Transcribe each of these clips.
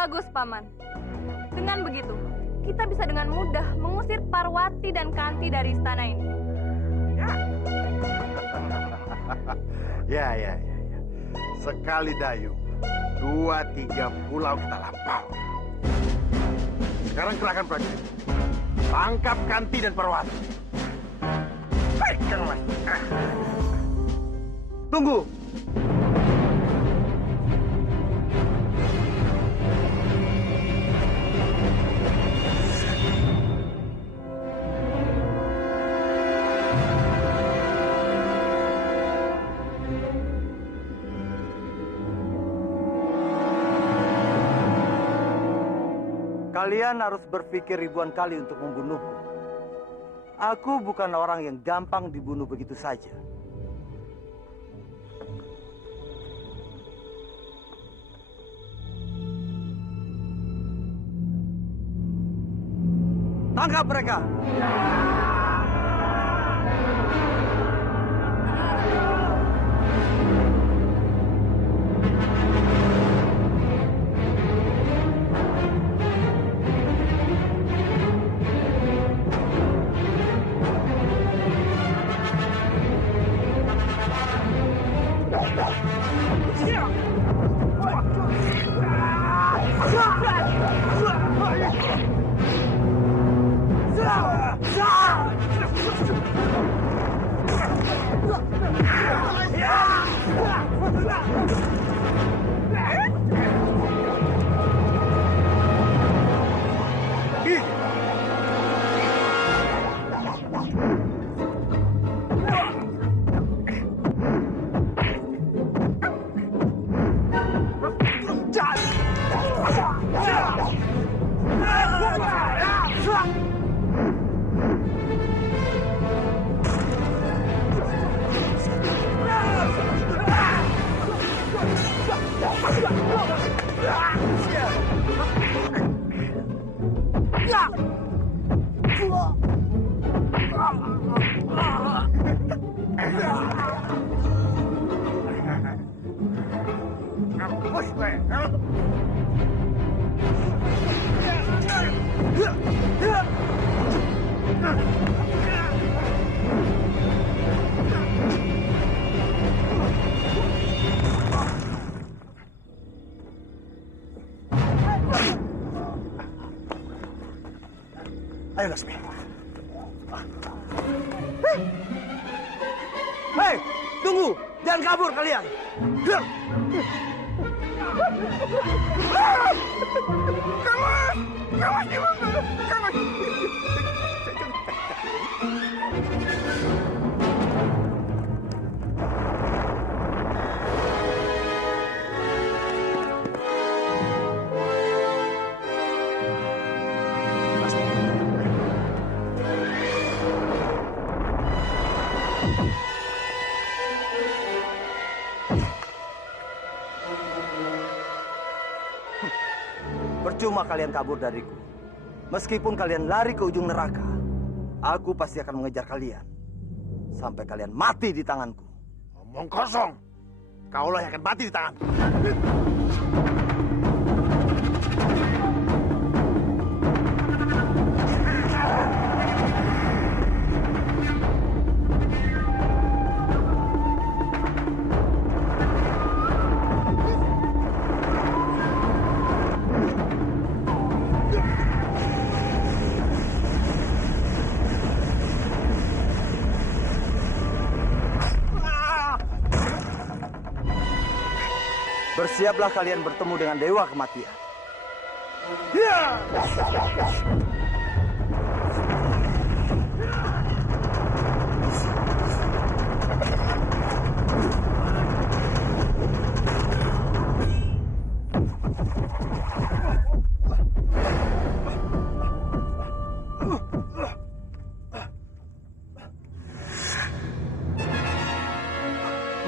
Bagus, Paman. Dengan begitu, kita bisa dengan mudah mengusir Parwati dan Kanti dari istana ini. Ya. Sekali dayung, 2-3 pulau kita lampau. Sekarang kerahkan prajurit. Tangkap Kanti dan Parwati. Baikkan, Mas. Tunggu. Kalian harus berpikir ribuan kali untuk membunuhku. Aku bukan orang yang gampang dibunuh begitu saja. Tangkap mereka! Ayo, Lasmi. Hei, tunggu! Jangan kabur kalian! Kawan di mana? Kawan. Percuma kalian kabur dariku. Meskipun kalian lari ke ujung neraka, aku pasti akan mengejar kalian. Sampai kalian mati di tanganku. Omong kosong. Kaulah yang akan mati di tanganku. Bersiaplah kalian bertemu dengan Dewa Kematian.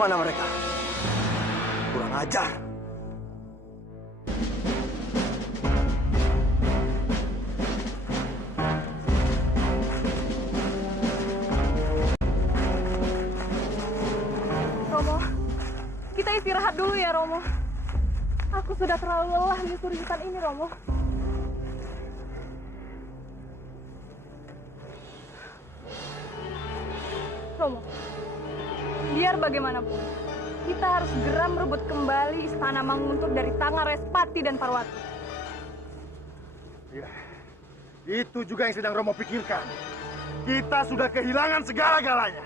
Mana mereka? Kurang ajar. Romo, kita istirahat dulu ya, Romo. Aku Aku sudah terlalu lelah menyusuri hutan ini, Romo. Romo, biar bagaimanapun, kita harus segera merebut kembali istana Manguntur dari tangan Respati dan Parwati. Ya, itu juga yang sedang Romo pikirkan. Kita sudah kehilangan segala-galanya.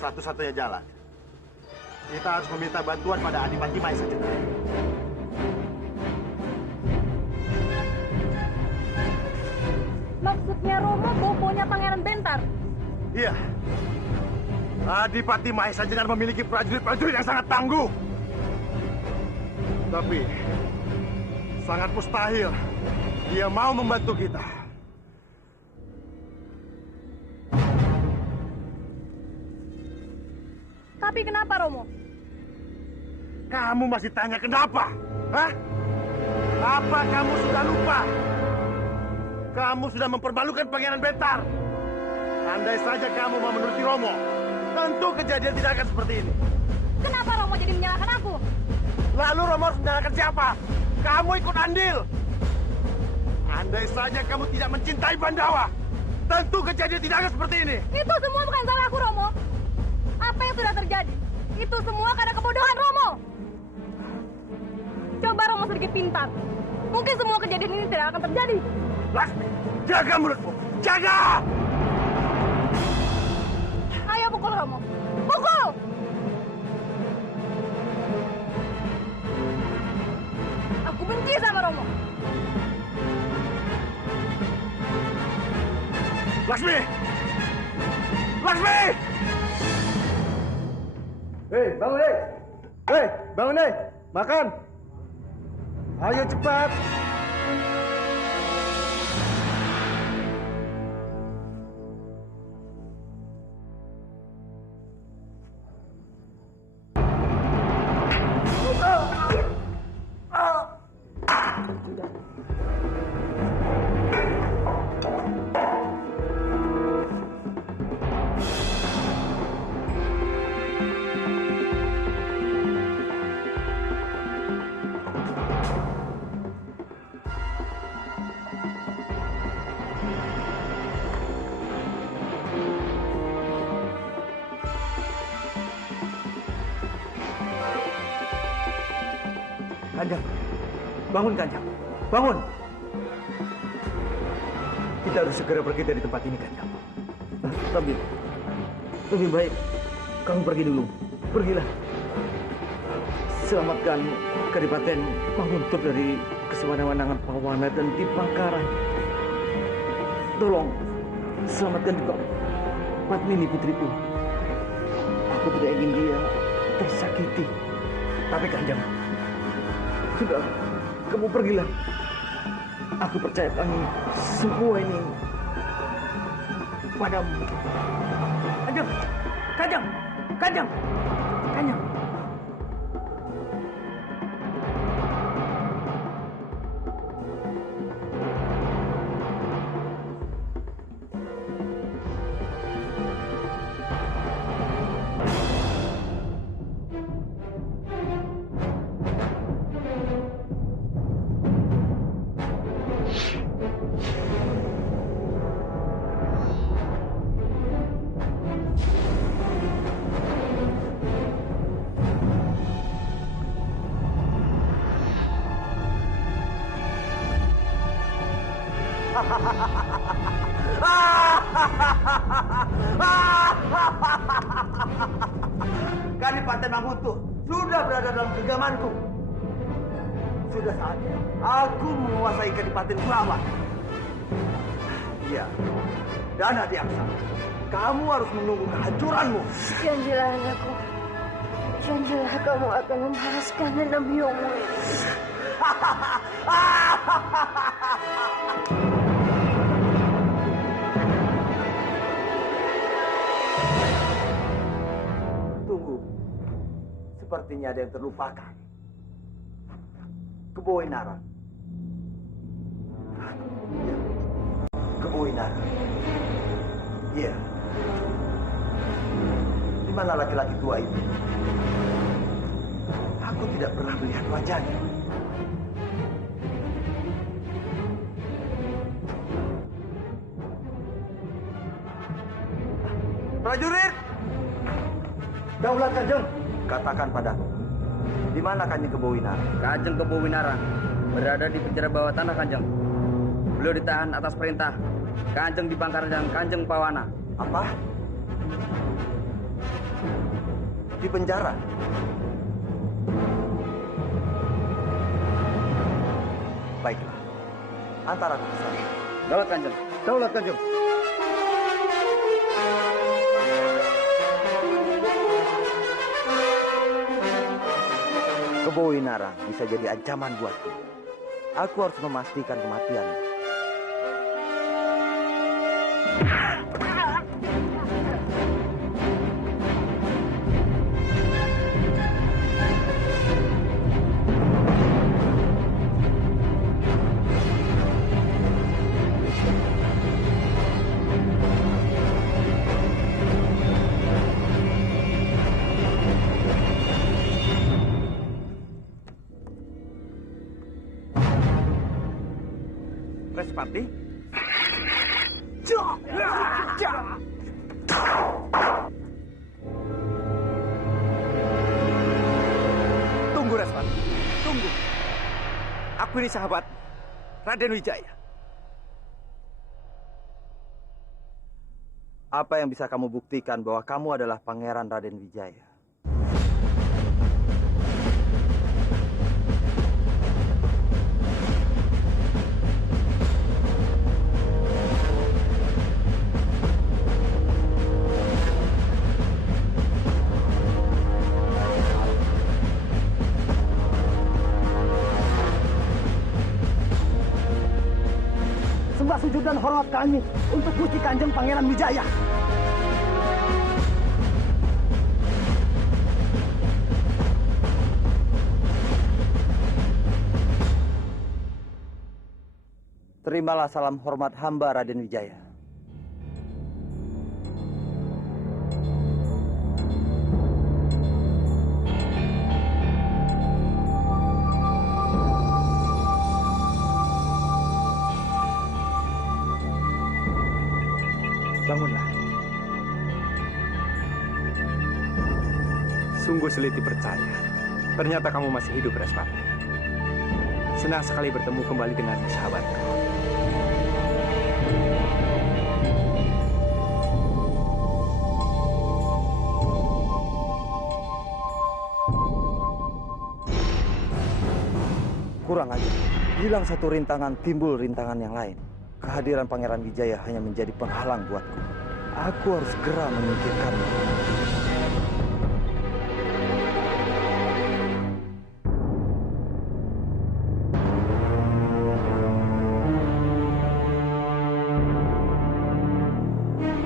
Satu-satunya jalan, kita harus meminta bantuan pada Adipati Maesa Cendana. Maksudnya Romo bobonya Pangeran Bentar? Iya. Adipati Maesa Cendana memiliki prajurit-prajurit yang sangat tangguh. Tapi sangat mustahil dia mau membantu kita. Tapi kenapa, Romo? Kamu masih tanya kenapa? Hah? Apa kamu sudah lupa? Kamu sudah mempermalukan Pangeran Bentar. Andai saja kamu mau menuruti Romo, tentu kejadian tidak akan seperti ini. Kenapa Romo jadi menyalahkan aku? Lalu Romo harus menyalahkan siapa? Kamu ikut andil. Andai saja kamu tidak mencintai Pandawa, tentu kejadian tidak akan seperti ini. Itu semua bukan salahku, Romo. Apa yang sudah terjadi? Itu semua karena kebodohan Romo. Coba Romo sedikit pintar. Mungkin semua kejadian ini tidak akan terjadi. Laksmi, jaga mulutmu. Jaga! Ayo pukul Romo. Pukul! Aku benci sama Romo. Laksmi! Laksmi! Hei, bangun deh! Hei, bangun deh! Makan! Ayo cepat! Kanjang, bangun Kanjang, bangun! Kita harus segera pergi dari tempat ini, Kanjang. Tapi lebih baik kamu pergi dulu. Pergilah. Selamatkan Kadipaten Manguntur dari kesewenang-wenangan Pawana dan Dipangkaran. Tolong selamatkan juga Padmini putriku. Aku tidak ingin dia tersakiti. Tapi Kanjang, sudah, kamu pergilah. Aku percayakan semua ini padamu. Kanjang, Kanjang, Kanjang, Kanjang. Kadipaten Manguntur sudah berada dalam genggamanku. Sudah saatnya aku menguasai Kadipaten Kulawan. Iya, dan Adiaksa, kamu harus menunggu kehancuranmu. Janjilah anakku. Janjilah kamu akan membalaskan dendam biungmu ini. Tunggu, sepertinya ada yang terlupakan. Keboinaran. Ya. Keboinaran. Iya. Di mana laki-laki tua itu? Aku tidak pernah melihat wajahnya. Prajurit! Daulat Kanjeng! Katakan padaku, di mana Kanjeng Kebowinara? Kanjeng Kebowinara berada di penjara bawah tanah, Kanjeng. Beliau ditahan atas perintah Kanjeng Dipangkara dan Kanjeng Pawana. Apa? Di penjara? Baiklah, antara aku ke sana. Daulat, Kanjeng. Daulat Kanjeng. Kebowinara bisa jadi ancaman buatku. Aku harus memastikan kematiannya. Respati? Tunggu, Respati. Tunggu. Aku ini sahabat Raden Wijaya. Apa yang bisa kamu buktikan bahwa kamu adalah Pangeran Raden Wijaya? Sembah sujud dan hormat kami untuk Gusti Kanjeng Pangeran Wijaya. Terimalah salam hormat hamba Raden Wijaya. Bangunlah. Sungguh Seliti percaya. Ternyata kamu masih hidup, Respati. Senang sekali bertemu kembali dengan sahabatku. Kurang aja. Hilang satu rintangan, timbul rintangan yang lain. Kehadiran Pangeran Wijaya hanya menjadi penghalang buatku. Aku harus segera menyingkirkannya.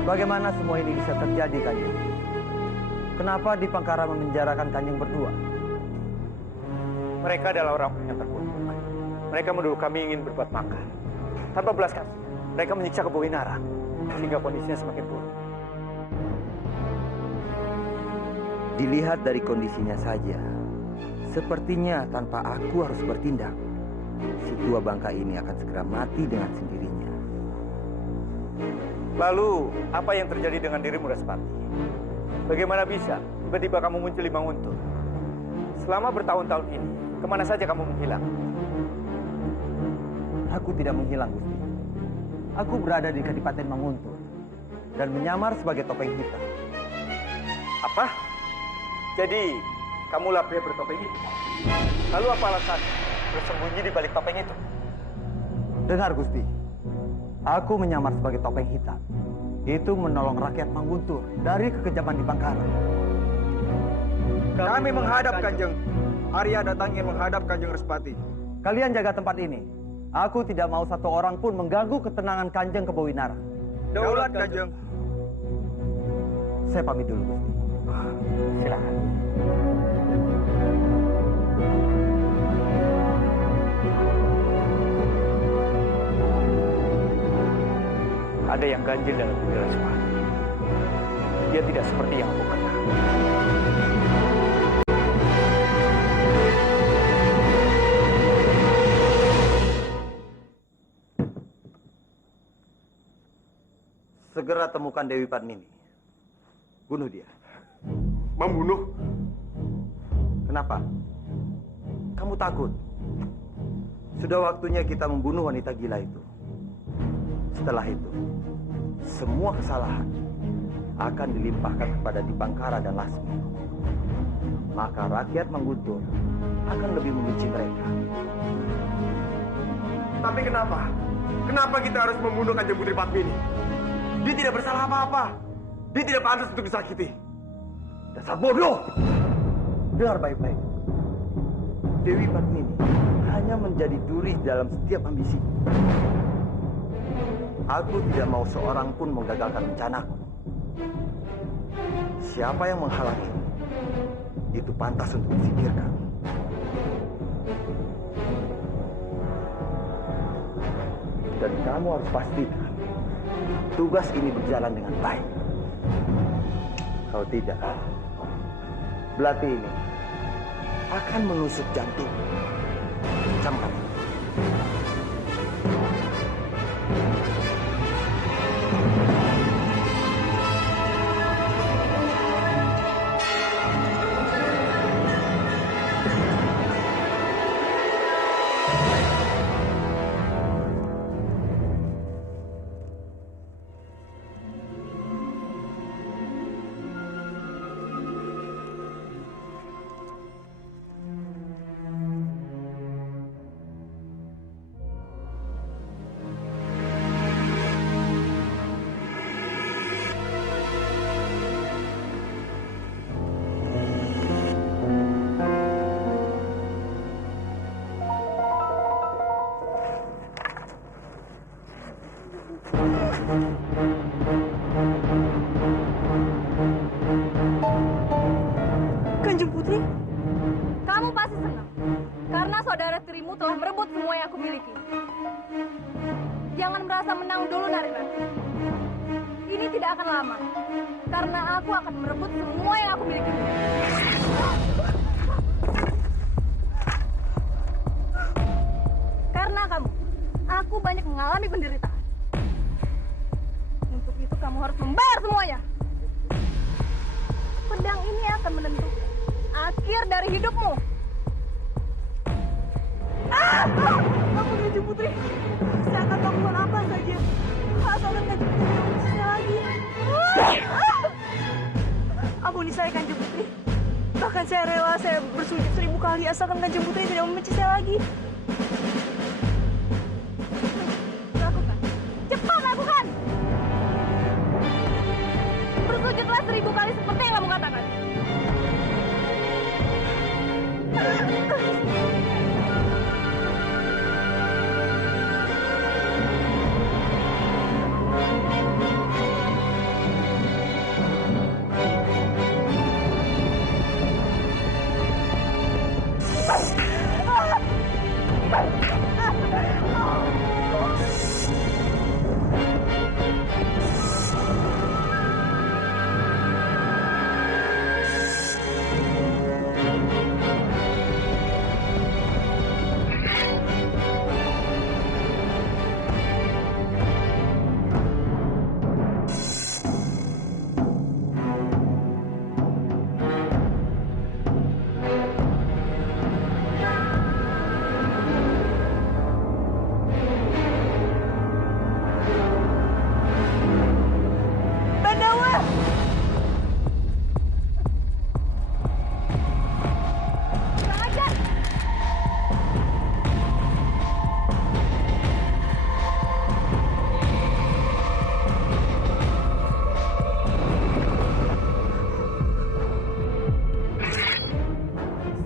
Bagaimana semua ini bisa terjadi, Kanjeng? Kenapa Dipangkara memenjarakan Kanjeng berdua? Mereka adalah orang yang terkutuk. Mereka menuduh kami ingin berbuat makar. Tanpa belas kasih, mereka menyiksa Kebowinara sehingga kondisinya semakin buruk. Dilihat dari kondisinya saja, sepertinya tanpa aku harus bertindak, si tua bangka ini akan segera mati dengan sendirinya. Lalu, apa yang terjadi dengan dirimu, Respati? Bagaimana bisa tiba-tiba kamu muncul di Manguntur? Selama bertahun-tahun ini, kemana saja kamu menghilang? Aku tidak menghilang, Gusti. Aku berada di Kadipaten Manguntur dan menyamar sebagai topeng hitam. Apa? Jadi, kamulah pria bertopeng itu? Lalu apa alasannya bersembunyi di balik topeng itu? Dengar, Gusti. Aku menyamar sebagai topeng hitam. Itu menolong rakyat Manguntur dari kekejaman Dipangkara. Kami menghadap, Kanjeng. Arya datang ingin menghadap Kanjeng Respati. Kalian jaga tempat ini. Aku tidak mau satu orang pun mengganggu ketenangan Kanjeng Kebowinara. Daulat, Kanjeng. Saya pamit dulu, Gusti. Silakan. Ada yang ganjil dalam diri Respati. Dia tidak seperti yang aku kenal. Segera temukan Dewi Padmini. Bunuh dia. Membunuh? Kenapa? Kamu takut? Sudah waktunya kita membunuh wanita gila itu. Setelah itu, semua kesalahan akan dilimpahkan kepada Dipangkara dan Lasmi. Maka rakyat Mangguntur akan lebih membenci mereka. Tapi kenapa? Kenapa kita harus membunuh Kanjeng Putri Padmini? Dia tidak bersalah apa-apa. Dia tidak pantas untuk disakiti. Dasar bodoh! Dengar baik-baik. Dewi Padmini hanya menjadi duri dalam setiap ambisi. Aku tidak mau seorang pun menggagalkan rencanaku. Siapa yang menghalangi itu pantas untuk disingkirkan. Dan kamu harus pastikan tugas ini berjalan dengan baik. Kalau tidak, belati ini akan menusuk jantung. Camkan. Kanjeng Putri, kamu pasti senang karena saudara tirimu telah merebut semua yang aku miliki. Jangan merasa menang dulu, Narirati. Ini tidak akan lama, karena aku akan merebut semua yang aku miliki. Karena kamu, aku banyak mengalami penderitaan. Untuk itu kamu harus membayar semuanya. Pedang ini akan menentukan akhir dari hidupmu. Ampun Kanjeng Putri, saya akan melakukan apa saja asalkan Kanjeng Putri tidak membenci saya lagi. Ampuni saya Kanjeng Putri, bahkan saya rela saya bersujud 1000 kali asalkan Kanjeng Putri tidak membenci saya lagi. Lakukan, cepat lakukan. Bersujudlah 1000 kali seperti yang kamu katakan.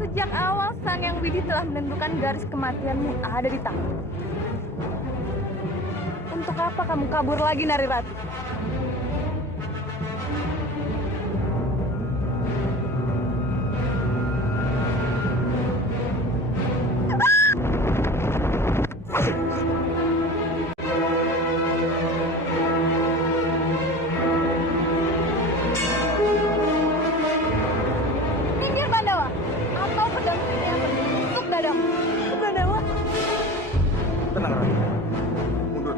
Sejak awal Sang Yang Widi telah menentukan garis kematianmu ada di tangan. Untuk apa kamu kabur lagi, Narirati? Minggir, Pandawa, atau pedang ini akan menusuk dadamu. Pandawa, Tenang, Rati. Mundur.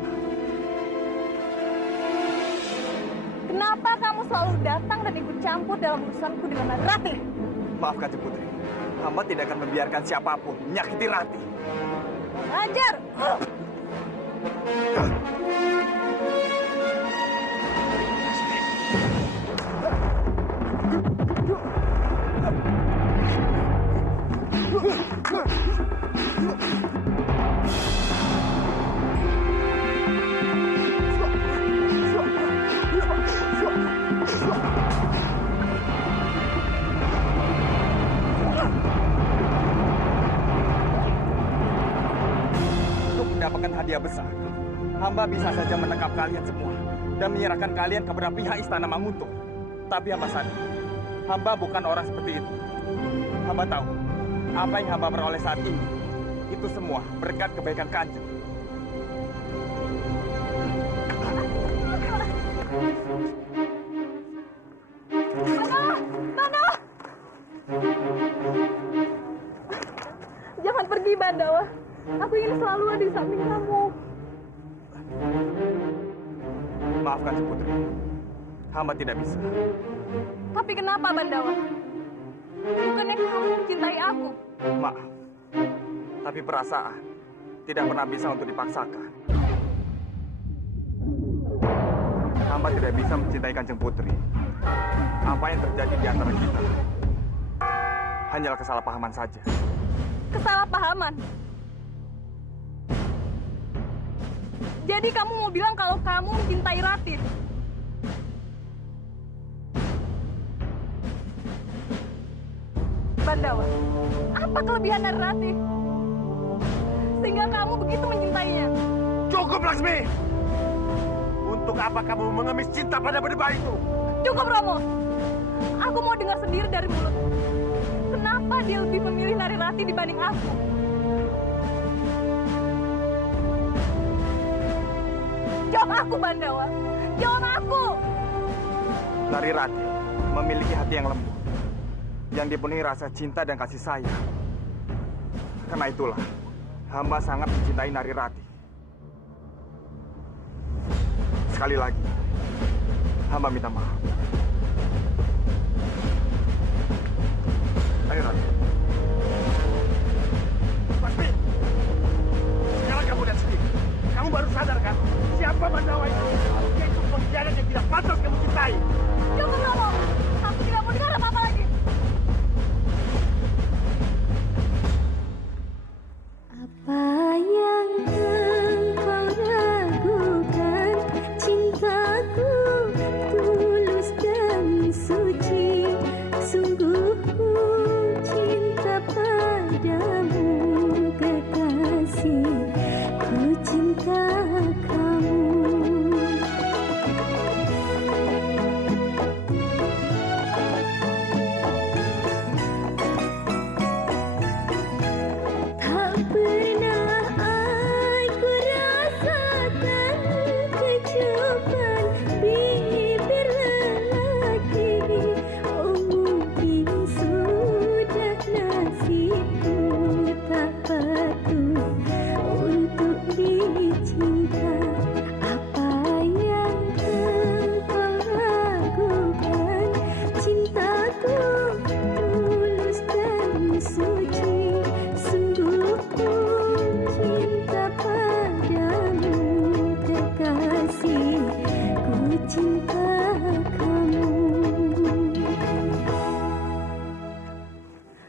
datang dan ikut campur dalam urusanku dengan Narirati. Maaf Kanjeng Putri, hamba tidak akan membiarkan siapapun menyakiti Rati. Ajar! Untuk mendapatkan hadiah besar, hamba bisa saja menangkap kalian semua dan menyerahkan kalian kepada pihak Istana Manguntung. Tapi hamba sadar, hamba bukan orang seperti itu. Hamba tahu, apa yang hamba peroleh saat ini, itu semua berkat kebaikan Kanjeng. Bandawa! Jangan pergi, Bandawa. Aku ingin selalu ada di samping kamu. Maaf Kanjeng Putri, hamba tidak bisa. Tapi kenapa, Bandawa? Bukannya kamu mencintai aku? Maaf, tapi perasaan tidak pernah bisa untuk dipaksakan. Hamba tidak bisa mencintai Kanjeng Putri. Apa yang terjadi di antara kita hanyalah kesalahpahaman saja. Kesalahpahaman? Jadi kamu mau bilang kalau kamu mencintai Rati? Bandawa, apa kelebihan dari Rati? Sehingga kamu begitu mencintainya? Cukup, Laksmi! Untuk apa kamu mengemis cinta pada berdebah itu? Cukup, Romo! Aku mau dengar sendiri dari mulut. Kenapa dia lebih memilih Narirati dibanding aku? Jawab aku, Bandawa! Jawab aku! Narirati memiliki hati yang lembut, yang dipenuhi rasa cinta dan kasih sayang. Karena itulah, hamba sangat mencintai Narirati. Sekali lagi, hamba minta maaf. Ayo, Rati. Laksmi! Sekarang kamu lihat sendiri. Kamu baru sadar kan? Siapa Bandawa itu? Dia itu pengkhianat yang tidak pantas kamu cintai. Cukup, Romo! Aku tidak mau dengar apa-apa lagi! Apa yang engkau ragukan, cintaku tulus dan suci. Sungguh ku cinta padamu, kekasih. Ku cinta kamu. Tak pernah aku rasakan kecupan bibir lelaki. Oh, mungkin sudah nasibku tak patut untuk dicinta. Apa yang engkau ragukan, cintaku tulus dan suci. Sungguh ku cinta padamu, kekasih. Ku cinta kamu.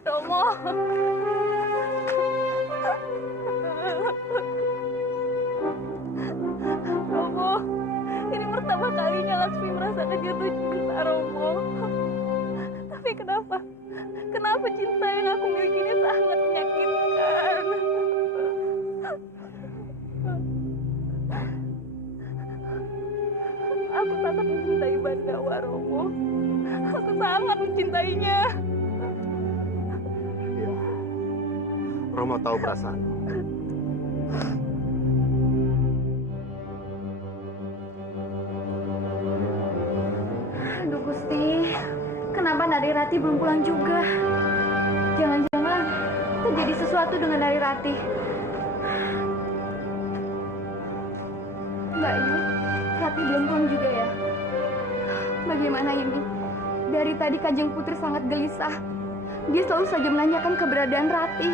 Romo! Romo, ini pertama kalinya Laksmi merasakan jatuh cinta, Romo. Tapi kenapa? Kenapa cinta yang aku miliki ini sangat menyakitkan? Aku sangat mencintai Bandawa, Romo. Aku sangat mencintainya. Iya. Romo tahu perasaan. Aduh Gusti, kenapa Narirati belum pulang juga? Jangan-jangan terjadi sesuatu dengan Narirati. Mbak Yu, Rati belum pulang juga ya? Bagaimana ini? Dari tadi Kanjeng Putri sangat gelisah. Dia selalu saja menanyakan keberadaan Rati.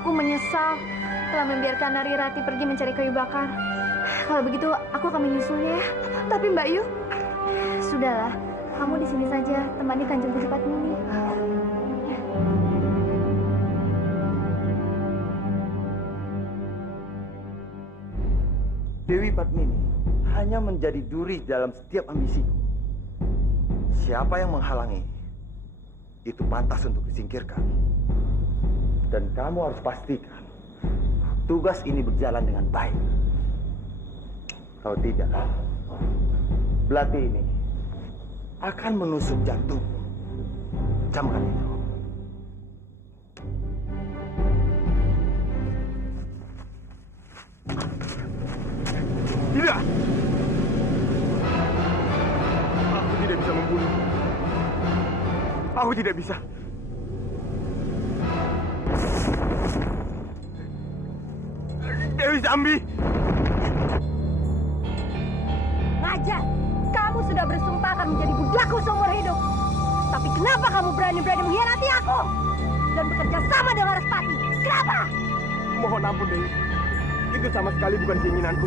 Aku menyesal telah membiarkan Nari Rati pergi mencari kayu bakar. Kalau begitu, aku akan menyusulnya ya. Tapi Mbak Yu, sudahlah. Kamu di sini saja, temani Kanjeng Putri Padmini. Dewi Padmini hanya menjadi duri dalam setiap ambisiku. Siapa yang menghalangi, itu pantas untuk disingkirkan. Dan kamu harus pastikan tugas ini berjalan dengan baik. Kalau tidak, belati ini akan menusuk jantungmu. Camkan itu. Tidak! Aku tidak bisa membunuh. Aku tidak bisa. Dewi Sambi! Ngajar, kamu sudah bersumpah akan menjadi budakku seumur hidup. Tapi kenapa kamu berani-berani mengkhianati aku? Dan bekerja sama dengan Respati? Kenapa? Mohon ampun, Dewi. Itu sama sekali bukan keinginanku.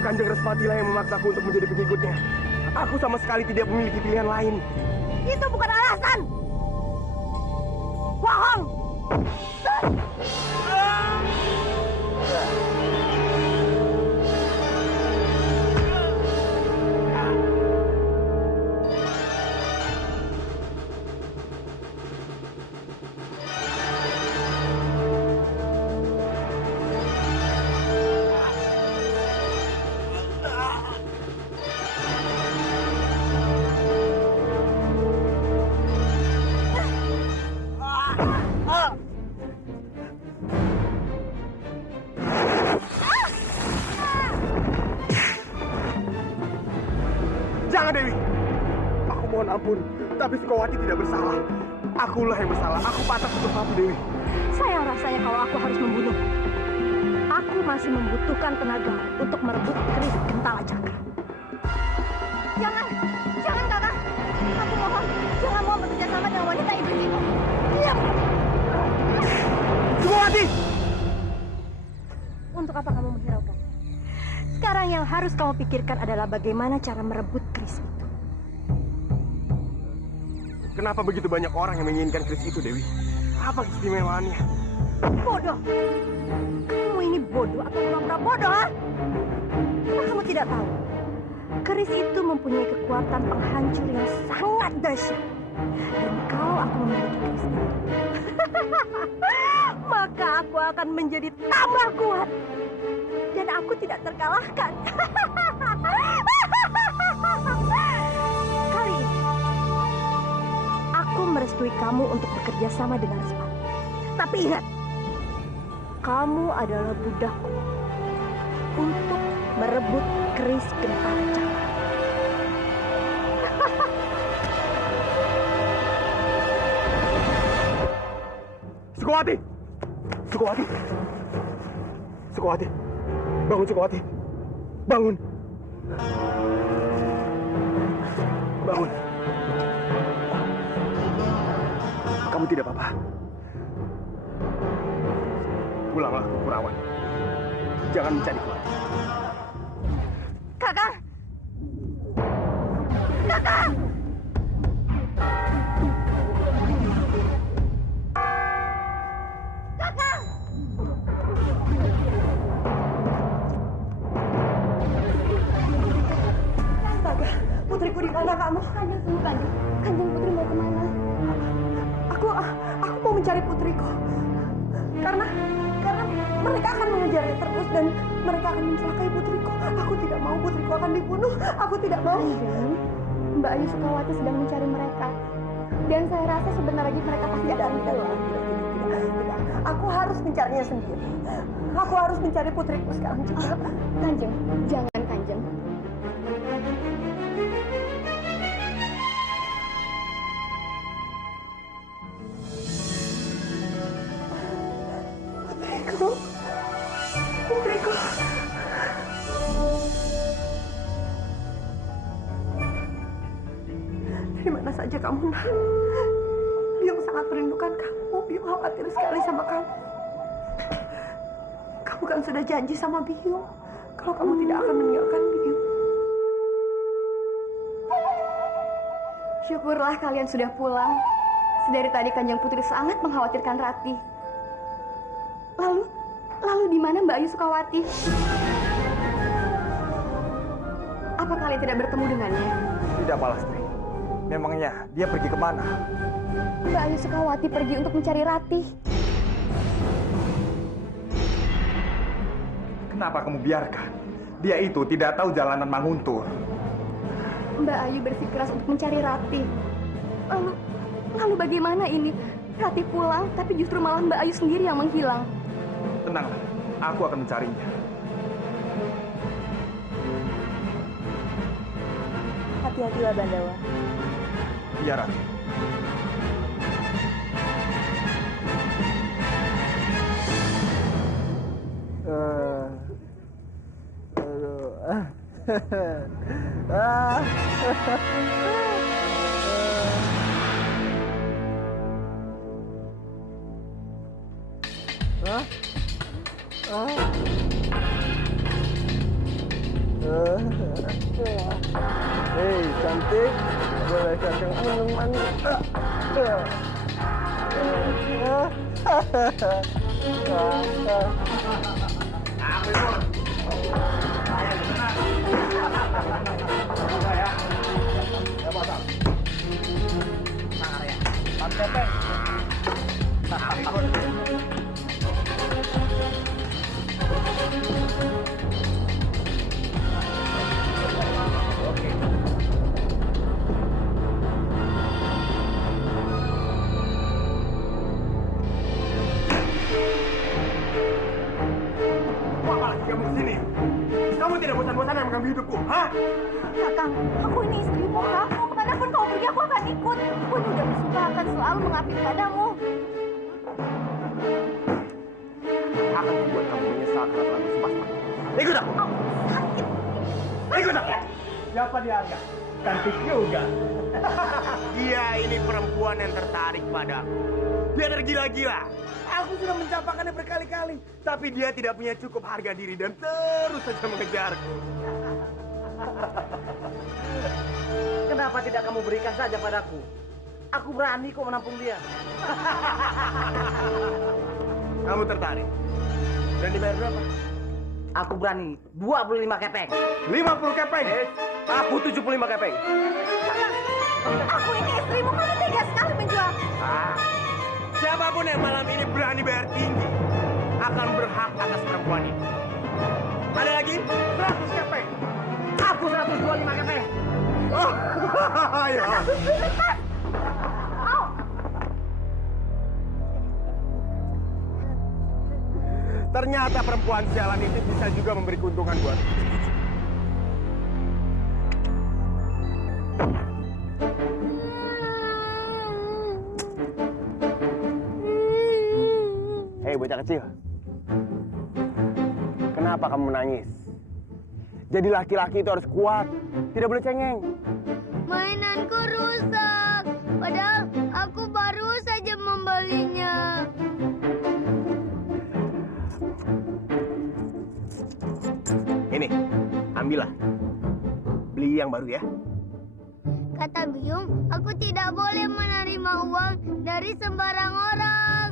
Kanjeng Respati lah yang memaksaku untuk menjadi pengikutnya. Aku sama sekali tidak memiliki pilihan lain. Itu bukan alasan. Bohong. Jangan, Dewi. Aku mohon ampun, tapi Sukawati tidak bersalah. Akulah yang bersalah. Aku pantas untuk kamu, Dewi. Sayang rasanya kalau aku harus membunuh. Aku masih membutuhkan tenaga untuk merebut keris Gentala Cakra. Jangan, jangan kakak. Aku mohon, jangan mau bekerja sama dengan wanita iblis itu. Diam. Sukawati! Untuk apa kamu menghiraukan? Sekarang yang harus kamu pikirkan adalah bagaimana cara merebut keris itu. Kenapa begitu banyak orang yang menginginkan keris itu, Dewi? Apa keistimewaannya? Bodoh. Kamu ini bodoh atau pura-pura bodoh, ha? Apa kamu tidak tahu? Keris itu mempunyai kekuatan penghancur yang sangat dahsyat. Dan kalau aku memiliki keris itu, maka aku akan menjadi tambah kuat. Dan aku tidak terkalahkan. Kali ini, aku merestui kamu untuk bekerja sama dengan Respati. Tapi ingat, kamu adalah budakku untuk merebut keris Gentala Cakra. Sukawati! Sukawati! Sukawati! Bangun, Sukawati! Bangun! Bangun! Kamu tidak apa-apa. Pulanglah ke Kurawan. Jangan mencari lagi. Kakang! Kakang! Kakang! Astaga, putriku di mana kamu? Kanjeng, tunggu Kanjeng. Kanjeng Putri mau kemana? Aku mau mencari putriku. Karena mereka akan mengejarnya terus dan mereka akan mencelakai putriku. Aku tidak mau putriku akan dibunuh. Aku tidak mau. Kanjeng, Mbak Ayu Sukawati sedang mencari mereka. Dan saya rasa sebentar lagi mereka pasti akan pulang. Tidak. Aku harus mencarinya sendiri. Aku harus mencari putriku sekarang juga. Kanjeng, jangan Kanjeng. Putriku. Putriku. Di mana saja kamu, Nak? Biung sangat merindukan kamu. Biung khawatir sekali sama kamu. Kamu kan sudah janji sama Biung kalau kamu tidak akan meninggalkan Biung. Syukurlah kalian sudah pulang. Sedari tadi Kanjeng Putri sangat mengkhawatirkan Ratih. Lalu di mana Mbak Ayu Sukawati? Apa kalian tidak bertemu dengannya? Tidak, Palastri. Memangnya dia pergi kemana? Mbak Ayu Sukawati pergi untuk mencari Ratih. Kenapa kamu biarkan? Dia itu tidak tahu jalanan Manguntur. Mbak Ayu bersikeras untuk mencari Ratih. Lalu bagaimana ini? Ratih pulang, tapi justru malah Mbak Ayu sendiri yang menghilang. Tenanglah, aku akan mencarinya. Hati-hatilah Bandawa. Iya, Ratih. Hei, cantik, boleh kakak minuman? Kamu kesini? Kamu tidak bosan-bosan mengambil hidupku, hah? Kakang, aku ini istrimu, Kak. Mau kemanapun kau pergi, aku akan ikut. Aku juga bersumpah akan selalu mengabdi padamu. Akan membuat kamu menyesal karena telah bersumpah. Ikut aku! Sakit. Ikut aku! Siapa dia, Arga? Cantik juga. Dia ini perempuan yang tertarik padaku. Dia tergila-gila. Aku sudah mencapakannya berkali-kali. Tapi dia tidak punya cukup harga diri dan terus saja mengejarku. Kenapa tidak kamu berikan saja padaku? Aku berani kok menampung dia. Kamu tertarik? Dan dibayar berapa? Aku berani 25 kepeng. 50 kepeng. Aku 75 kepeng. Aku ini istrimu, kamu tega sekali menjual. Siapapun yang malam ini berani bayar tinggi akan berhak atas perempuan ini. Ada lagi? 100 kepeng. Aku 125 kepeng. Oh, ayo. Ternyata perempuan sialan itu bisa juga memberi keuntungan buat. Hei bocah kecil, kenapa kamu menangis? Jadi laki-laki itu harus kuat, tidak boleh cengeng. Mainanku rusak, padahal aku baru saja membelinya. Ini, ambillah. Beli yang baru ya. Kata Biung, aku tidak boleh menerima uang dari sembarang orang.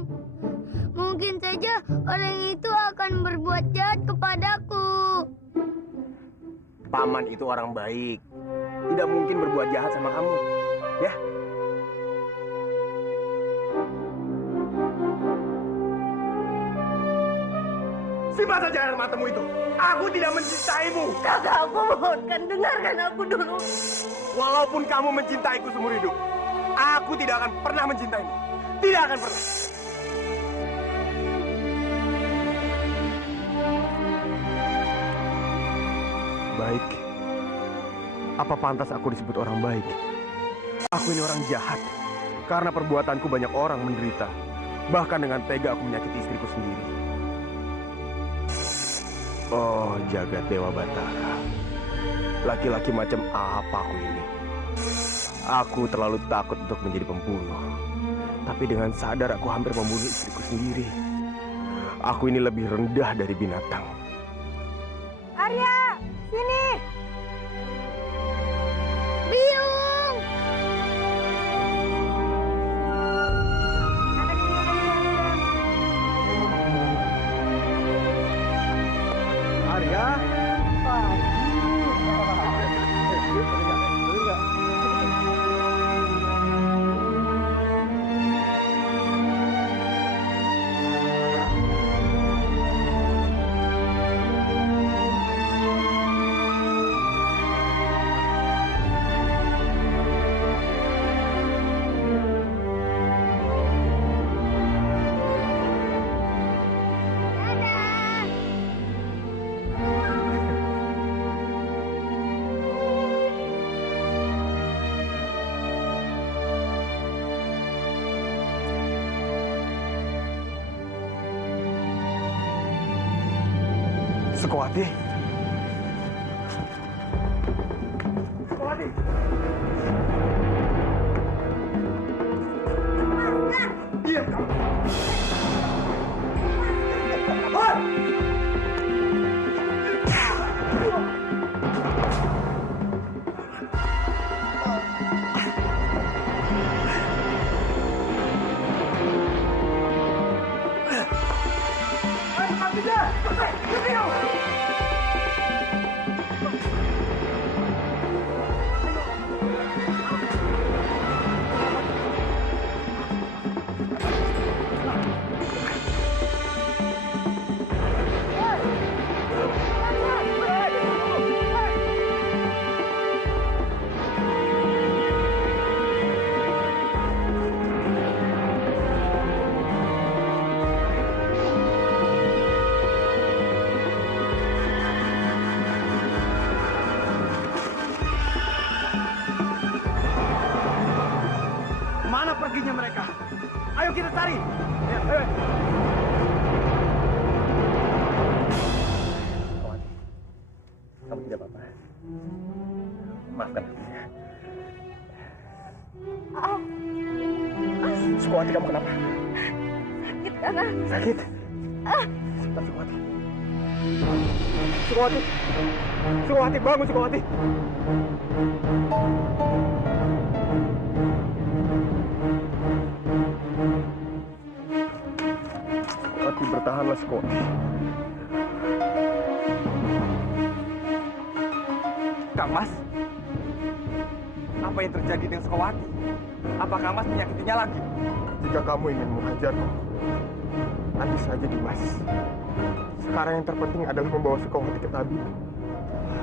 Mungkin saja orang itu akan berbuat jahat kepadaku. Paman itu orang baik. Tidak mungkin berbuat jahat sama kamu. Ya. Simpan saja air matamu itu. Aku tidak mencintaimu. Kakak, aku mohonkan, dengarkan aku dulu. Walaupun kamu mencintaiku seumur hidup, aku tidak akan pernah mencintaimu. Tidak akan pernah. Baik. Apa pantas aku disebut orang baik? Aku ini orang jahat. Karena perbuatanku banyak orang menderita. Bahkan dengan tega aku menyakiti istriku sendiri. Oh, jagat Dewa Batara. Laki-laki macam apa aku ini? Aku terlalu takut untuk menjadi pembunuh. Tapi dengan sadar aku hampir membunuh istriku sendiri. Aku ini lebih rendah dari binatang. Arya, sini. Biung! Arya. Sukowati. Sukowati. Diam kamu. Mana perginya mereka? Ayo kita cari. Ya, ayo. Kamu tidak apa-apa. Maafkan aku ya. Sukowati, kamu kenapa? Sakit karena Sakit? Sebentar, Sukowati. Sukowati. Sukowati, bangun Sukowati. Sukowati, bertahanlah Sukowati. Kang Mas, apa yang terjadi dengan Sukowati? Apa Kang Mas menyakitinya lagi? Jika kamu ingin menghajarku, nanti saja Dimas. Sekarang yang terpenting adalah membawa Sukowati ke tabib.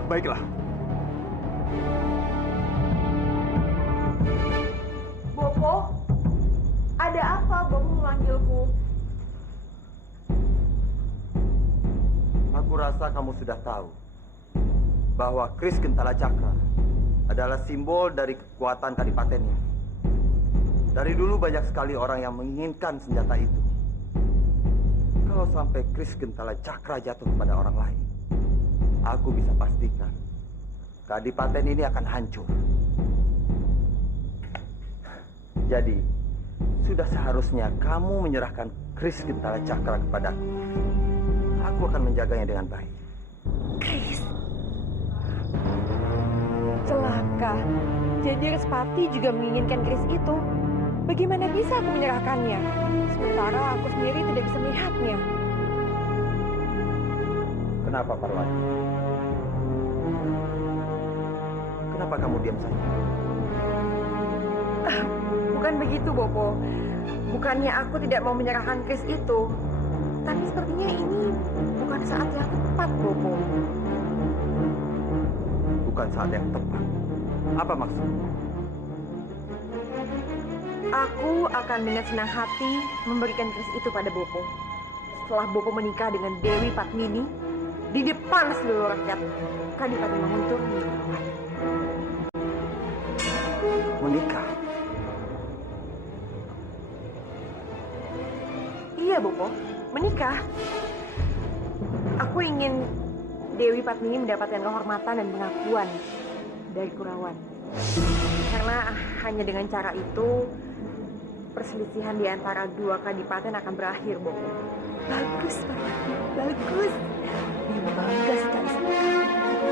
Baiklah. Bopo, ada apa Bopo memanggilku? Aku rasa kamu sudah tahu bahwa Kris Gentala Cakra adalah simbol dari kekuatan kadipaten ini. Dari dulu banyak sekali orang yang menginginkan senjata itu. Kalau sampai Kris Gentala Cakra jatuh kepada orang lain, aku bisa pastikan kadipaten ini akan hancur. Jadi, sudah seharusnya kamu menyerahkan Kris Gentala Cakra kepadaku. Aku akan menjaganya dengan baik. Kris. Celaka. Jadi Respati juga menginginkan Kris itu. Bagaimana bisa aku menyerahkannya? Sementara aku sendiri tidak bisa melihatnya. Kenapa, Parwati? Kenapa kamu diam saja? Bukan begitu, Bopo. Bukannya aku tidak mau menyerahkan Kris itu. Tapi sepertinya ini bukan saat yang tepat, Bopo. Bukan saat yang tepat. Apa maksudnya? Aku akan dengan senang hati memberikan Kris itu pada Bopo. Setelah Bopo menikah dengan Dewi Padmini, di depan seluruh rakyat, Kadipaten Manguntur menikah. Menikah? Iya, Bopo. Menikah. Aku ingin Dewi Padmini mendapatkan kehormatan dan pengakuan dari Kurawan. Karena hanya dengan cara itu perselisihan di antara dua kadipaten akan berakhir, Bopo. Bagus, Parwati. Bagus. Biung bangga sekali sama kamu.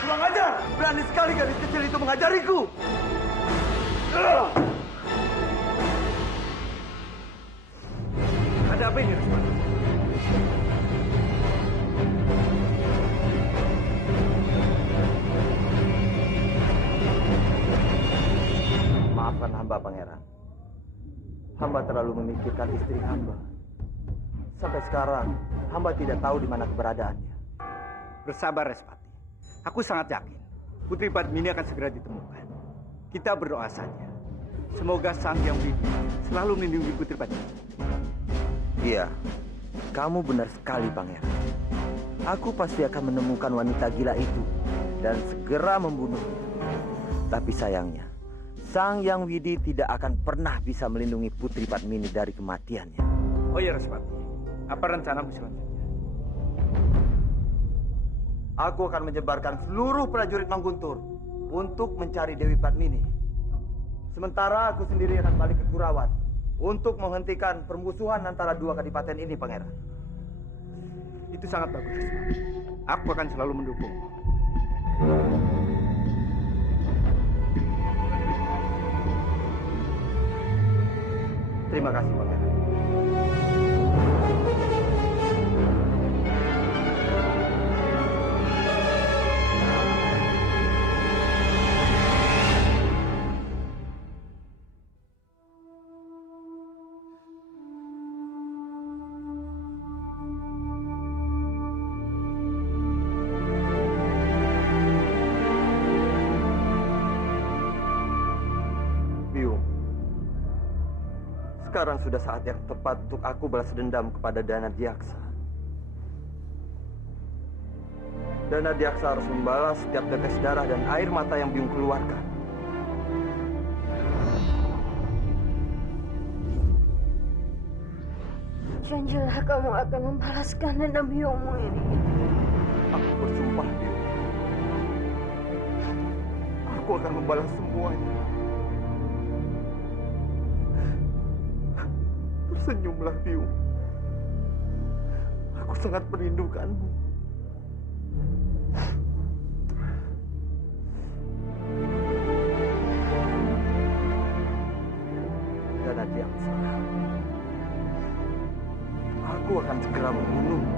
Kurang ajar! Berani sekali gadis kecil itu mengajariku! Ada apa ini, Respati? Maafkan hamba, Pangeran. Hamba terlalu memikirkan istri hamba. Sampai sekarang, hamba tidak tahu di mana keberadaannya. Bersabar, Respati. Aku sangat yakin Putri Padmini akan segera ditemukan. Kita berdoa saja. Semoga Sang Hyang Widi selalu melindungi Putri Padmini. Iya, kamu benar sekali, Pangeran. Aku pasti akan menemukan wanita gila itu dan segera membunuhnya. Tapi sayangnya, Sang Hyang Widi tidak akan pernah bisa melindungi Putri Padmini dari kematiannya. Oh ya, Respati. Apa rencanamu selanjutnya? Aku akan menyebarkan seluruh prajurit Mangguntur untuk mencari Dewi Padmini. Sementara aku sendiri akan balik ke Kurawan untuk menghentikan permusuhan antara dua kadipaten ini, Pangeran. Itu sangat bagus. Aku akan selalu mendukung. Terima kasih, Pangeran. Sekarang sudah saat yang tepat untuk aku balas dendam kepada Danadiaksa. Danadiaksa harus membalas setiap tetes darah dan air mata yang Biung keluarkan. Janjilah kamu akan membalaskan dendam Biungmu ini. Aku bersumpah, Biung. Aku akan membalas semuanya. Tersenyumlah, Biung. Aku sangat merindukanmu. Danadiaksa, aku akan segera membunuhmu.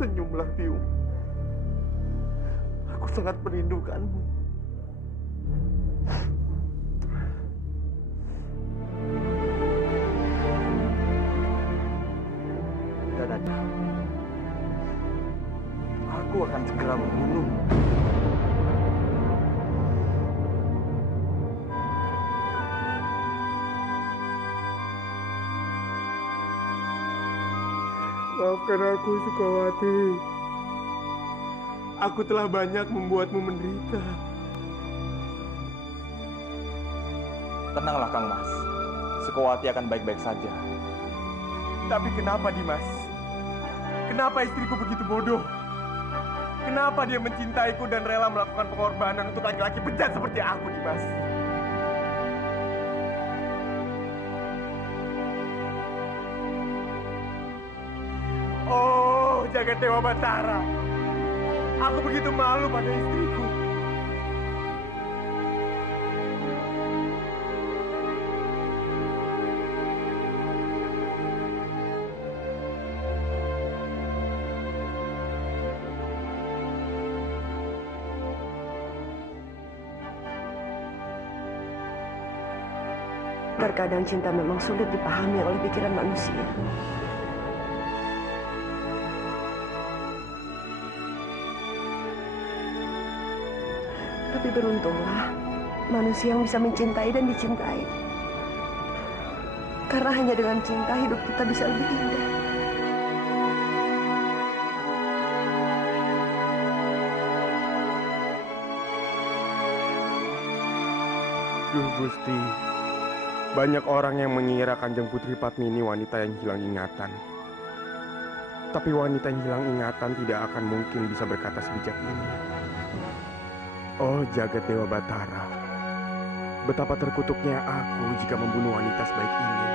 Tersenyumlah, Biung. Aku sangat merindukanmu. Danadi, aku akan segera membunuhmu. Maafkan aku, Sukawati. Aku telah banyak membuatmu menderita. Tenanglah Kang Mas, Sukawati akan baik-baik saja. Tapi kenapa Dimas? Kenapa istriku begitu bodoh? Kenapa dia mencintaiku dan rela melakukan pengorbanan untuk laki-laki bejat seperti aku, Dimas? Oh, jagat Dewa Batara. Aku begitu malu pada istriku. Terkadang cinta memang sulit dipahami oleh pikiran manusia. Tapi beruntunglah manusia yang bisa mencintai dan dicintai. Karena hanya dengan cinta hidup kita bisa lebih indah. Duh Gusti, banyak orang yang mengira Kanjeng Putri Padmini wanita yang hilang ingatan. Tapi wanita yang hilang ingatan tidak akan mungkin bisa berkata sebijak ini. Oh jagat Dewa Batara, betapa terkutuknya aku jika membunuh wanita sebaik ini.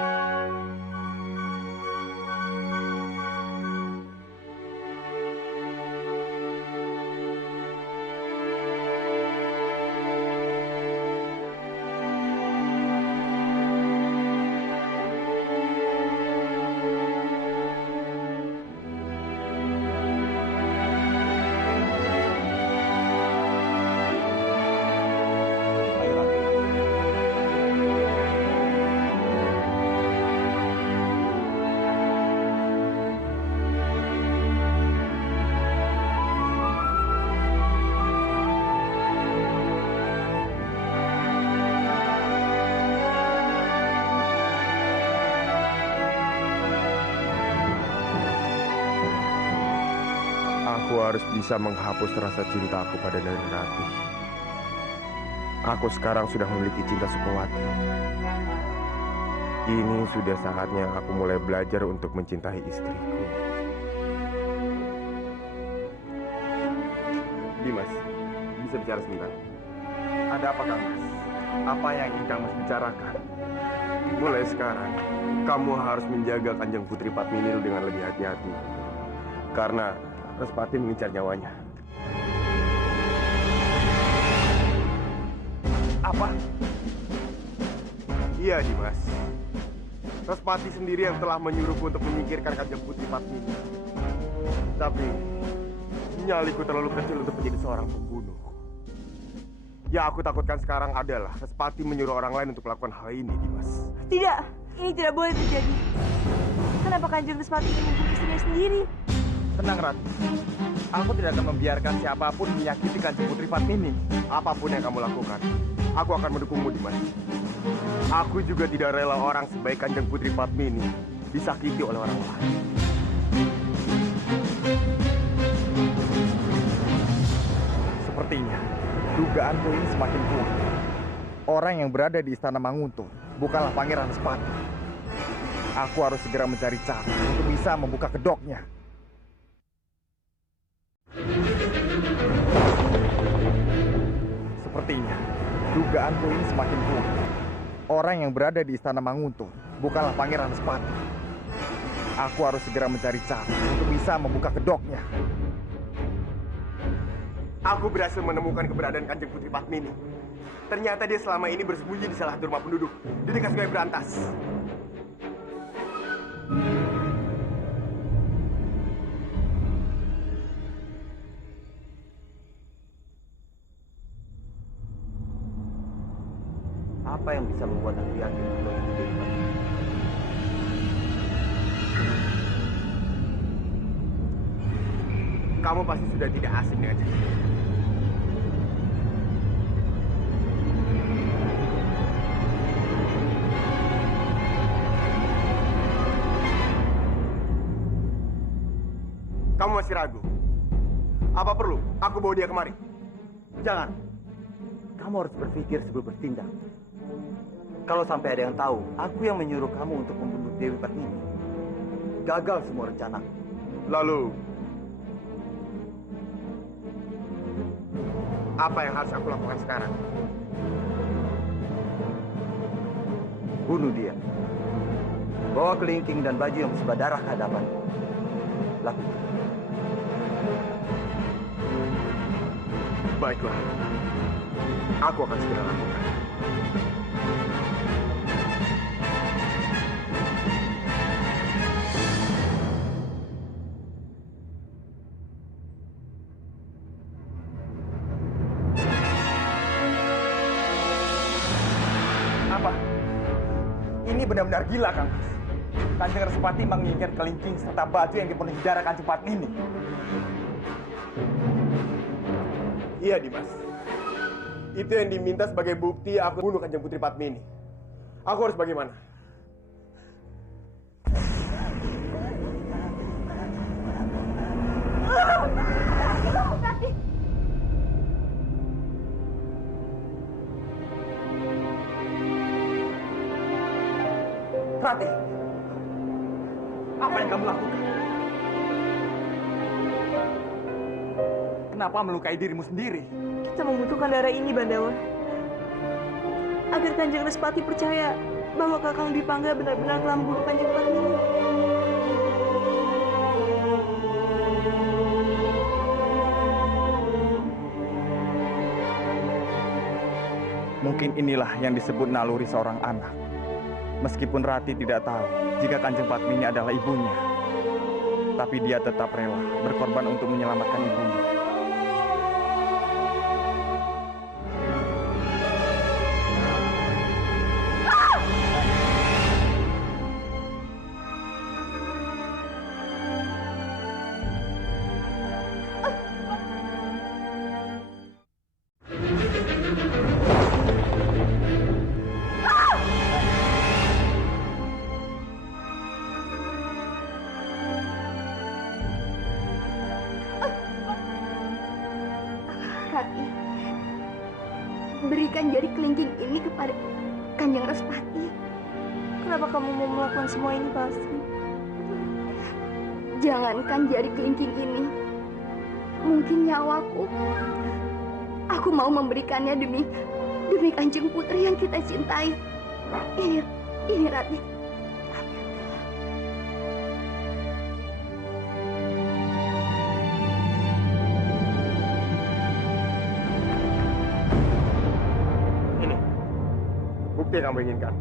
Aku harus bisa menghapus rasa cintaku pada Nari Ratih. Aku sekarang sudah memiliki cinta Sukawati. Ini sudah saatnya aku mulai belajar untuk mencintai istriku. Dimas, bisa bicara sebentar? Ada apa Kang Mas? Apa yang ingin Kang Mas bicarakan? Mulai sekarang, kamu harus menjaga Kanjeng Putri Padmini dengan lebih hati-hati. Karena Respati mengincar nyawanya. Apa? Iya, Dimas. Respati sendiri yang telah menyuruhku untuk menyingkirkan Kanjeng Putri Padmini. Tapi, nyaliku terlalu kecil untuk menjadi seorang pembunuh. Ya, aku takutkan sekarang adalah Respati menyuruh orang lain untuk melakukan hal ini, Dimas. Tidak, ini tidak boleh terjadi. Kenapa Kanjeng Respati ingin membunuh istrinya sendiri? Tenang, Rati. Aku tidak akan membiarkan siapapun menyakiti Kanjeng Putri Padmini. Apapun yang kamu lakukan, aku akan mendukungmu, Dimas. Aku juga tidak rela orang sebaik Kanjeng Putri Padmini disakiti oleh orang lain. Sepertinya, dugaanku ini semakin kuat. Orang yang berada di Istana Manguntuh bukanlah Pangeran Respati. Aku harus segera mencari cara untuk bisa membuka kedoknya. Sepertinya, dugaanku ini semakin kuat. Orang yang berada di Istana Manguntuh bukanlah Pangeran Respati. Aku harus segera mencari cara untuk bisa membuka kedoknya. Aku berhasil menemukan keberadaan Kanjeng Putri Padmini. Ternyata dia selama ini bersembunyi di salah satu rumah penduduk di dekat Sungai Berantas. Apa yang bisa membuat aku yakin kalau itu Dewi Padmini? Kamu pasti sudah tidak asing dengan cerita. masih ragu? Apa perlu aku bawa dia kemari? Jangan. Kamu harus berpikir sebelum bertindak. Kalau sampai ada yang tahu, aku yang menyuruh kamu untuk membunuh Dewi Patmini. Gagal semua rencana. Lalu, apa yang harus aku lakukan sekarang? Bunuh dia. Bawa kelingking dan baju yang bersibah darah ke hadapan. Lakukan. Baiklah. Aku akan segera lakukan. Apa? Ini benar-benar gila, Kang. Kanjeng Respati menginginkan kelingking serta baju yang dipenuhi darah Kanjeng Patmini. Iya, Dimas. Itu yang diminta sebagai bukti aku bunuh Kanjeng Putri Patmini. Aku harus bagaimana? Rati, apa yang kamu lakukan? Kenapa melukai dirimu sendiri? Kita membutuhkan darah ini, Bandawa. Agar Kanjeng Respati percaya bahwa Kakang Dipangga benar-benar telah membunuh Kanjeng Patmini. Mungkin inilah yang disebut naluri seorang anak. Meskipun Rati tidak tahu jika Kanjeng Patmini adalah ibunya, tapi dia tetap rela berkorban untuk menyelamatkan ibunya. Rati, berikan jari kelingking ini kepada Kanjeng Respati. Kenapa kamu mau melakukan semua ini, Pasti? Jangankan jari kelingking ini, mungkin nyawaku. Aku mau memberikannya demi Kanjeng Putri yang kita cintai. Ini Rati. Bukti yang kamu inginkan.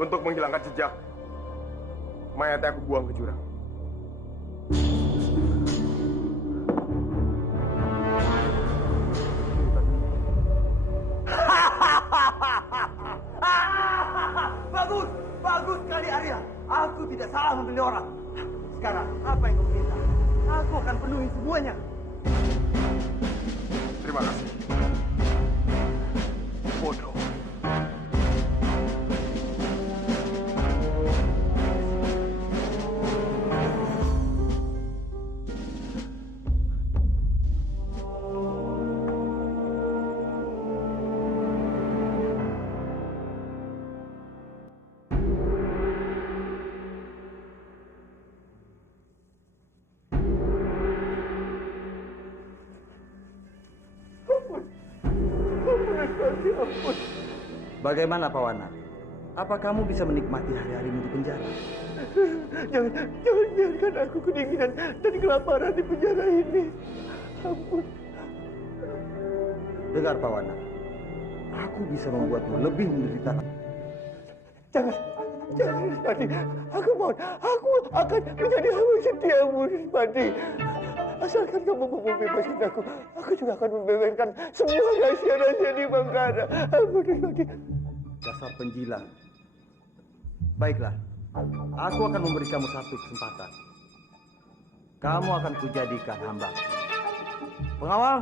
Untuk menghilangkan jejak, mayatnya aku buang ke jurang. Bagus! Bagus sekali, Arya. Aku tidak salah memilih orang. Sekarang, apa yang kau minta? Aku akan penuhi semuanya. Terima kasih. Bodoh. Bagaimana, Pawana? Apa kamu bisa menikmati hari-harimu di penjara? Jangan biarkan aku kedinginan dan kelaparan di penjara ini. Ampun. Dengar, Pawana. Aku bisa membuatmu lebih menderita. Jangan, Respati. Aku mohon, aku akan menjadi hamba setiamu, Respati. Asalkan kamu mau membebaskan aku juga akan membebaskan semua rahasia-rahasia di Bangkara. Ampun, Respati. Dasar penjilat. Baiklah, aku akan memberi kamu satu kesempatan. Kamu akan kujadikan hamba. Pengawal.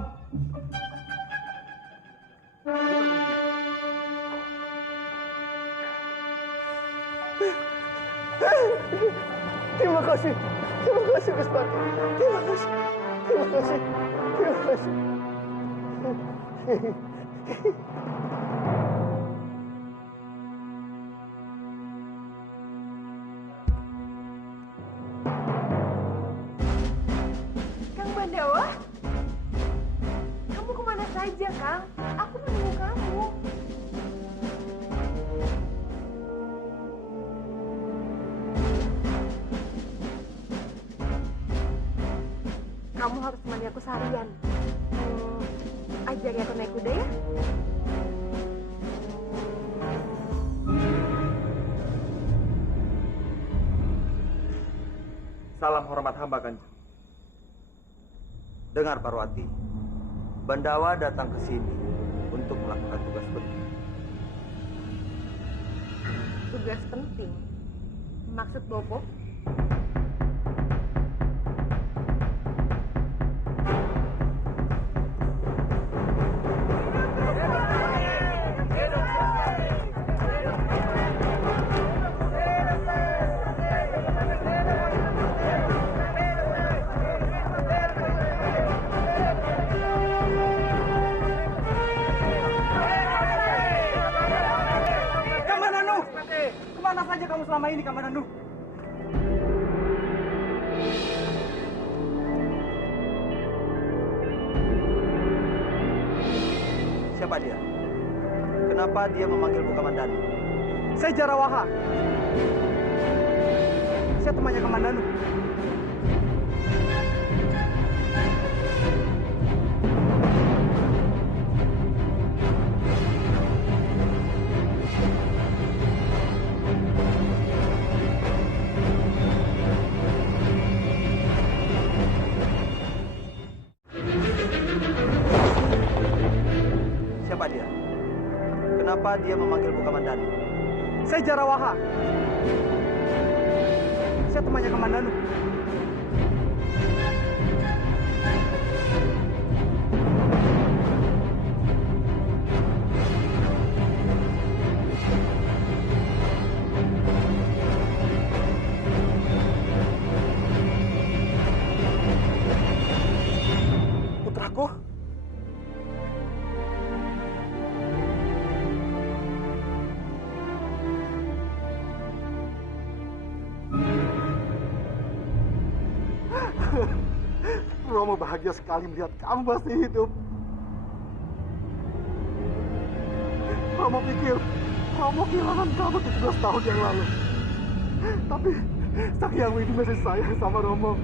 Terima kasih Respati. Terima kasih. Kang Bandawa? Kamu kemana saja, Kang? Aku menunggu kamu. Kamu harus temani aku seharian. Ajari aku naik kuda ya. Salam hormat hamba, Kanjeng. Dengar Parwati, Bandawa datang ke sini untuk melakukan tugas penting. Tugas penting? Maksud Bobo? Kemana saja kamu selama ini, Kamandanu? Siapa dia? Kenapa dia memanggilmu Kamandanu? Saya Jarawaha. Saya temannya Kamandanu. Siapa dia? Kenapa dia memanggilmu Kamandanu? Saya Jarawaha. Saya temannya Kamandanu. Putraku? Romo bahagia sekali melihat kamu masih hidup. Romo pikir Romo kehilangan kamu 17 tahun yang lalu. Tapi Sang Hyang Widi masih sayang sama Romo.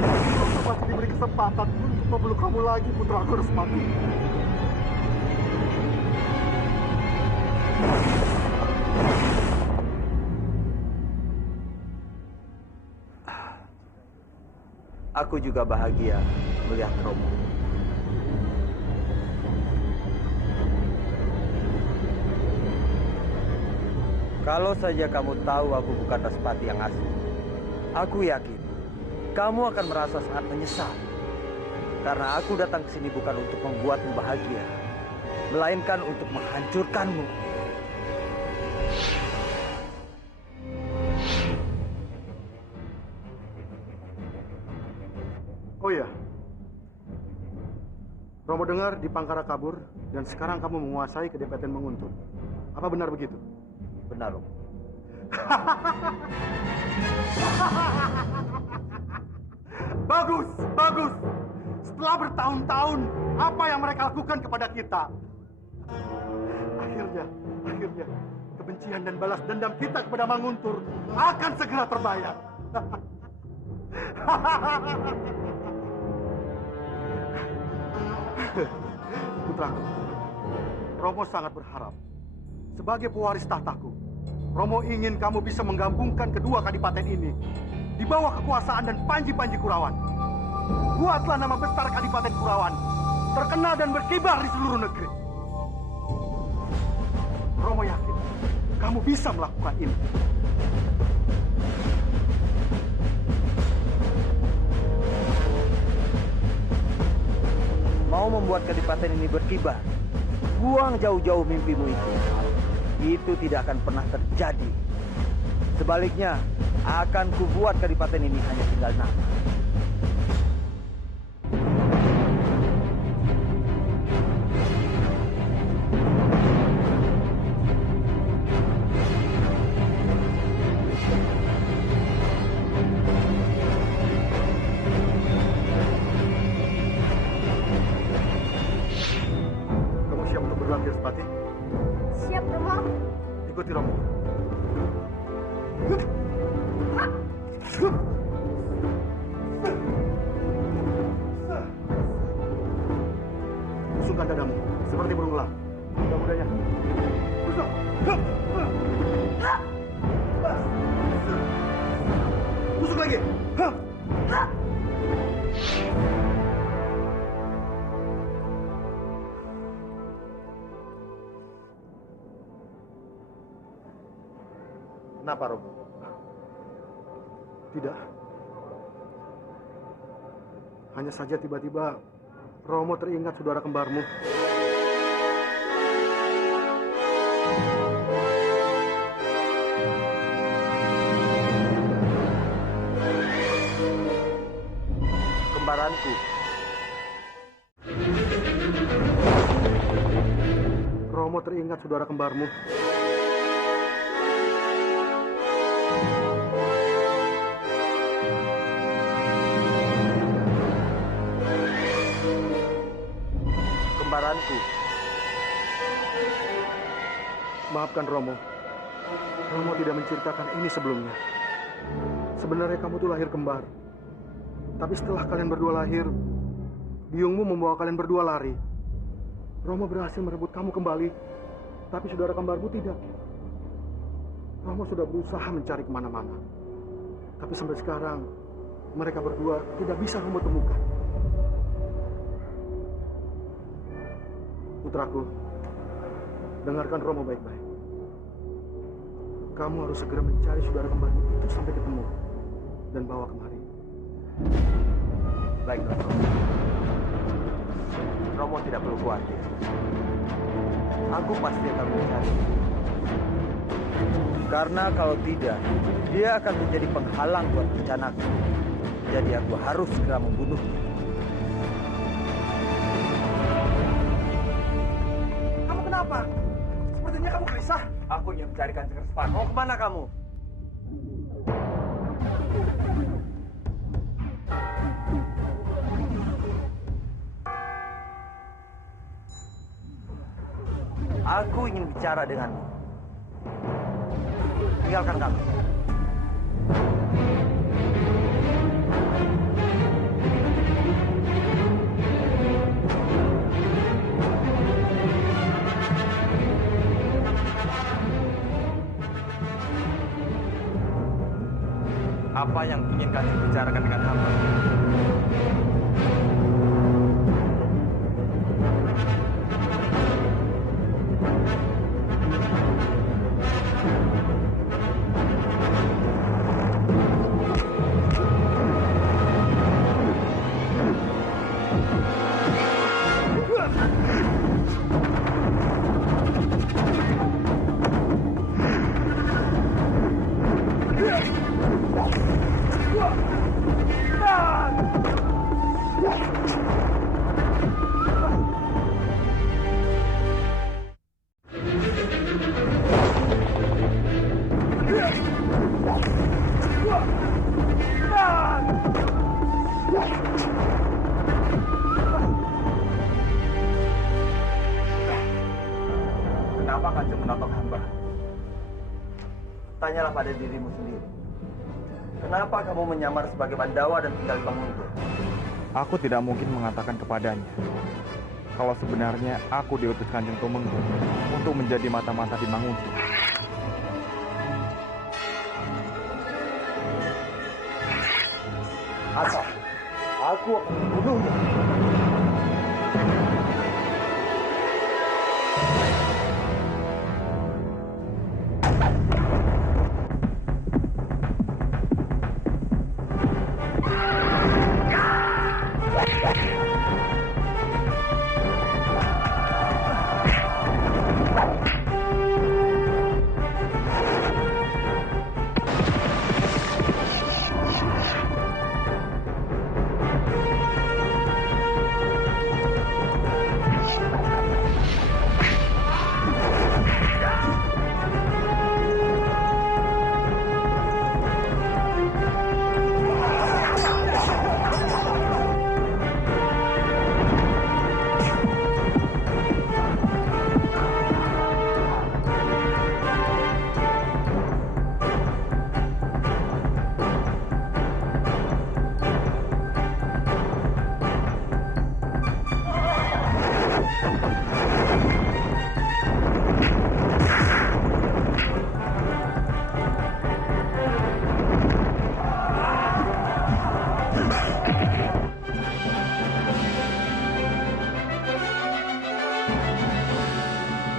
Romo masih diberi kesempatan untuk memeluk kamu lagi, putraku Respati. Aku juga bahagia melihat Romo. Kalau saja kamu tahu aku bukan Respati yang asli, aku yakin kamu akan merasa sangat menyesal. Karena aku datang ke sini bukan untuk membuatmu bahagia, melainkan untuk menghancurkanmu. Oh iya, Romo dengar di Pangkara kabur dan sekarang kamu menguasai Kadipaten Manguntur. Apa benar begitu? Benar, Romo. Bagus, bagus. Setelah bertahun-tahun, apa yang mereka lakukan kepada kita? Akhirnya, kebencian dan balas dendam kita kepada Manguntur akan segera terbayar. Putraku, Romo sangat berharap sebagai pewaris tahtaku, Romo ingin kamu bisa menggabungkan kedua kadipaten ini di bawah kekuasaan dan Panji-Panji Kurawan. Buatlah nama besar Kadipaten Kurawan terkenal dan berkibar di seluruh negeri. Romo yakin kamu bisa melakukan ini. Mau membuat kadipaten ini berkibar, buang jauh-jauh mimpimu itu. Itu tidak akan pernah terjadi. Sebaliknya, akan kubuat kadipaten ini hanya tinggal nama. Kamu siap untuk berlatih, Respati? Siap, Romo. Ikuti Romo. Usungkan dadamu seperti burung elang. Mudah-mudahnya. Usung lagi. Kenapa, Romo? Tidak. Hanya saja tiba-tiba Romo teringat saudara kembarmu. Kembaranku. Romo teringat saudara kembarmu. Kembaranku. Maafkan Romo. Romo tidak menceritakan ini sebelumnya. Sebenarnya kamu tuh lahir kembar. Tapi setelah kalian berdua lahir, biungmu membawa kalian berdua lari. Romo berhasil merebut kamu kembali, tapi saudara kembarmu tidak. Romo sudah berusaha mencari kemana-mana. Tapi sampai sekarang, mereka berdua tidak bisa Romo temukan. Putraku, dengarkan Romo baik-baik. Kamu harus segera mencari saudara kembarmu itu sampai ketemu dan bawa kemari. Baiklah, Romo. Romo tidak perlu khawatir. Aku pasti akan mencari. Karena kalau tidak, dia akan menjadi penghalang buat rencanaku. Jadi aku harus segera membunuhnya. Kamu kenapa? Sepertinya kamu gelisah. Aku ingin mencari Kanjeng Respati. Mau kemana kamu? Aku ingin bicara denganmu. Tinggalkan kami. Apa yang ingin Kanjeng bicarakan dengan hamba? Kenapa Kanjeng menotong hamba? Tanyalah pada dirimu sendiri. Kenapa kamu menyamar sebagai Pandawa dan tinggal di Manguntur? Aku tidak mungkin mengatakan kepadanya kalau sebenarnya aku diutus Kanjeng Tumenggung untuk menjadi mata-mata di Manguntur. Asal, aku akan membunuhnya.